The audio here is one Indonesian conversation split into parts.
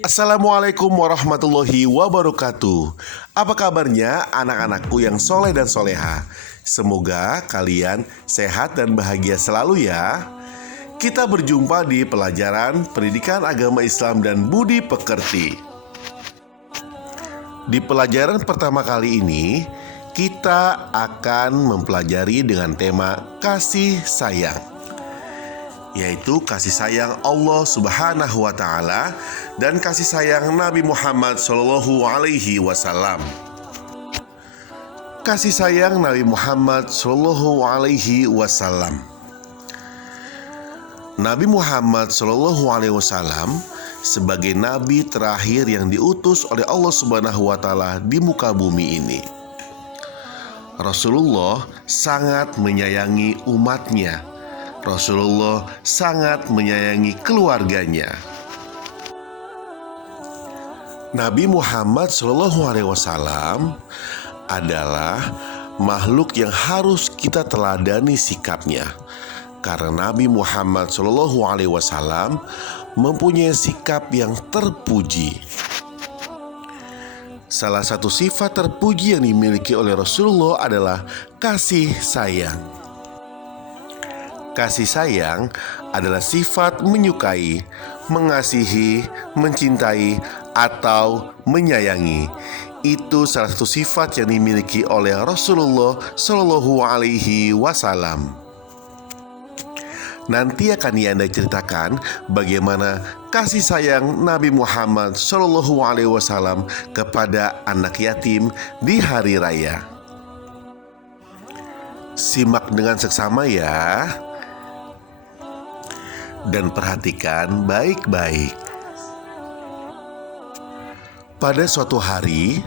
Assalamualaikum warahmatullahi wabarakatuh. Apa kabarnya anak-anakku yang soleh dan soleha? Semoga kalian sehat dan bahagia selalu ya. Kita berjumpa di pelajaran Pendidikan Agama Islam dan Budi Pekerti. Di pelajaran pertama kali ini, kita akan mempelajari dengan tema kasih sayang, yaitu kasih sayang Allah Subhanahu wa Ta'ala dan kasih sayang Nabi Muhammad Sallallahu Alaihi Wasallam. Kasih sayang Nabi Muhammad Sallallahu Alaihi Wasallam. Nabi Muhammad Sallallahu Alaihi Wasallam sebagai nabi terakhir yang diutus oleh Allah Subhanahu wa Ta'ala di muka bumi ini. Rasulullah sangat menyayangi umatnya. Rasulullah sangat menyayangi keluarganya. Nabi Muhammad SAW adalah makhluk yang harus kita teladani sikapnya, karena Nabi Muhammad SAW mempunyai sikap yang terpuji. Salah satu sifat terpuji yang dimiliki oleh Rasulullah adalah kasih sayang. Kasih sayang adalah sifat menyukai, mengasihi, mencintai, atau menyayangi. Itu salah satu sifat yang dimiliki oleh Rasulullah Shallallahu Alaihi Wasallam. Nanti akan Anda ceritakan bagaimana kasih sayang Nabi Muhammad Shallallahu Alaihi Wasallam kepada anak yatim di hari raya. Simak dengan seksama ya. Dan perhatikan baik-baik. Pada suatu hari,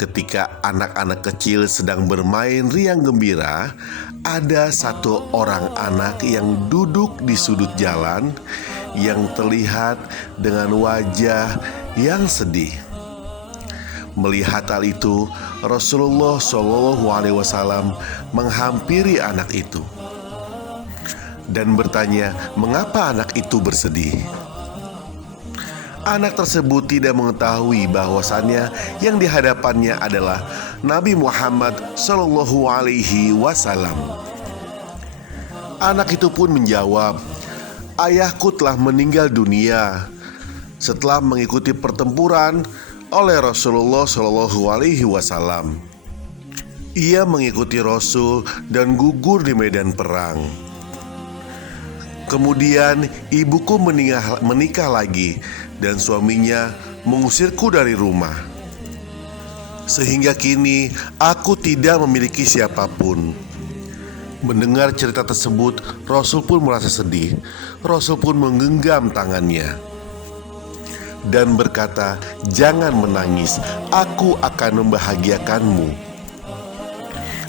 ketika anak-anak kecil sedang bermain riang gembira, ada satu orang anak yang duduk di sudut jalan yang terlihat dengan wajah yang sedih. Melihat hal itu, Rasulullah SAW menghampiri anak itu dan bertanya, mengapa anak itu bersedih? Anak tersebut tidak mengetahui bahwasannya yang dihadapannya adalah Nabi Muhammad Sallallahu Alaihi Wasallam. Anak itu pun menjawab, ayahku telah meninggal dunia setelah mengikuti pertempuran oleh Rasulullah Sallallahu Alaihi Wasallam. Ia mengikuti Rasul dan gugur di medan perang. Kemudian ibuku menikah lagi dan suaminya mengusirku dari rumah. Sehingga kini aku tidak memiliki siapapun. Mendengar cerita tersebut, Rasul pun merasa sedih. Rasul pun menggenggam tangannya dan berkata, jangan menangis, aku akan membahagiakanmu.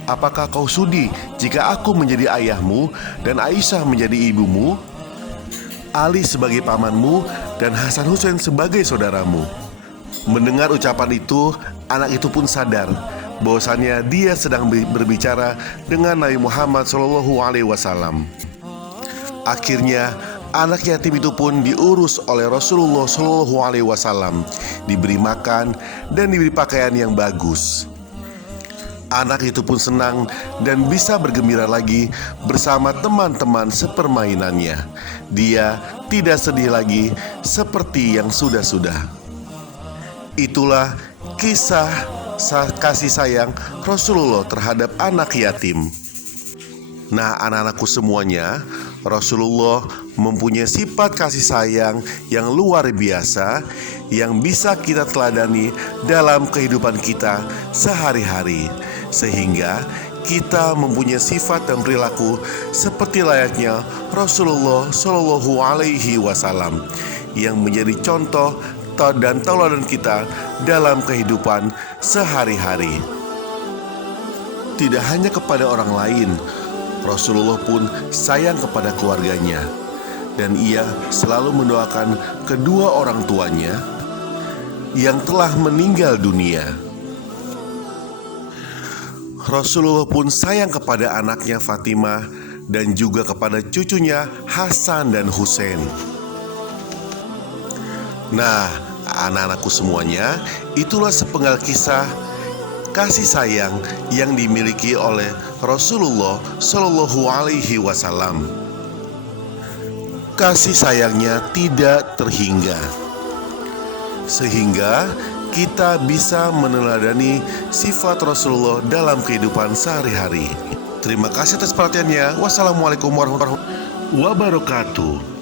Apakah kau sudi jika aku menjadi ayahmu dan Aisyah menjadi ibumu, Ali sebagai pamanmu dan Hasan Husain sebagai saudaramu? Mendengar ucapan itu, anak itu pun sadar bahwasannya dia sedang berbicara dengan Nabi Muhammad SAW. Akhirnya anak yatim itu pun diurus oleh Rasulullah SAW, diberi makan dan diberi pakaian yang bagus. Anak itu pun senang dan bisa bergembira lagi bersama teman-teman sepermainannya. Dia tidak sedih lagi seperti yang sudah-sudah. Itulah kisah kasih sayang Rasulullah terhadap anak yatim. Nah, anak-anakku semuanya, Rasulullah mempunyai sifat kasih sayang yang luar biasa yang bisa kita teladani dalam kehidupan kita sehari-hari, sehingga kita mempunyai sifat dan perilaku seperti layaknya Rasulullah Shallallahu Alaihi Wasallam yang menjadi contoh dan tauladan kita dalam kehidupan sehari-hari. Tidak hanya kepada orang lain, Rasulullah pun sayang kepada keluarganya, dan ia selalu mendoakan kedua orang tuanya yang telah meninggal dunia. Rasulullah pun sayang kepada anaknya Fatimah dan juga kepada cucunya Hasan dan Husain. Nah, anak-anakku semuanya, itulah sepenggal kisah kasih sayang yang dimiliki oleh Rasulullah Shallallahu Alaihi Wasallam. Kasih sayangnya tidak terhingga, sehingga kita bisa meneladani sifat Rasulullah dalam kehidupan sehari-hari. Terima kasih atas perhatiannya. Wassalamualaikum warahmatullahi wabarakatuh.